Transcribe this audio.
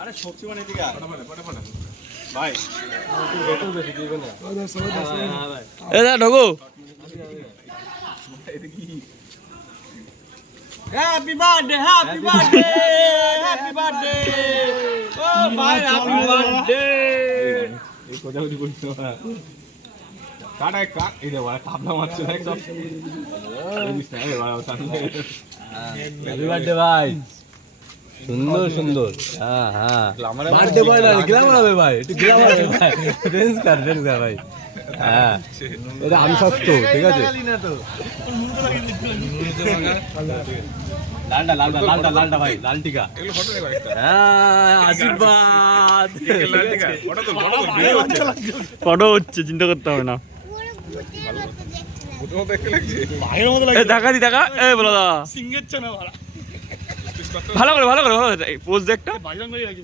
আরে সবজি মানে দিকে ভাই এ ঢোকো happy birthday happy birthday happy birthday ও ভাই হ্যাপি বার্থডে এই কথা বলি বলছো কাটা কাট এই দে ভাই কাবলা মারছে দেখ সব এই দিস না রে ভাই হ্যাপি বার্থডে ভাই সুন্দর সুন্দর হ্যাঁ হ্যাঁ বার্থডে বয় না গ্রামার হবে ভাই একটু গ্রামার হবে ভাই রেঞ্জ কর ভাই হ্যাঁ এটা আমি সত্য ঠিক আছে লালটা লালটা লালটা লালটা ভাই লাল টিকা এগুলো ফটো নে ভাই হ্যাঁ আশীর্বাদ লাল টিকা ফটো তো ভিডিও হচ্ছে ফটো হচ্ছে চিন্তা করতে হবে না ফটো দেখতে লাগছে এ টাকা দি টাকা এ বলো দা সিঙ্গের চেনা ভাড়া ভালো করে ভালো করে ভালো করে পোজ দে একটা বাইরাং করে রাখি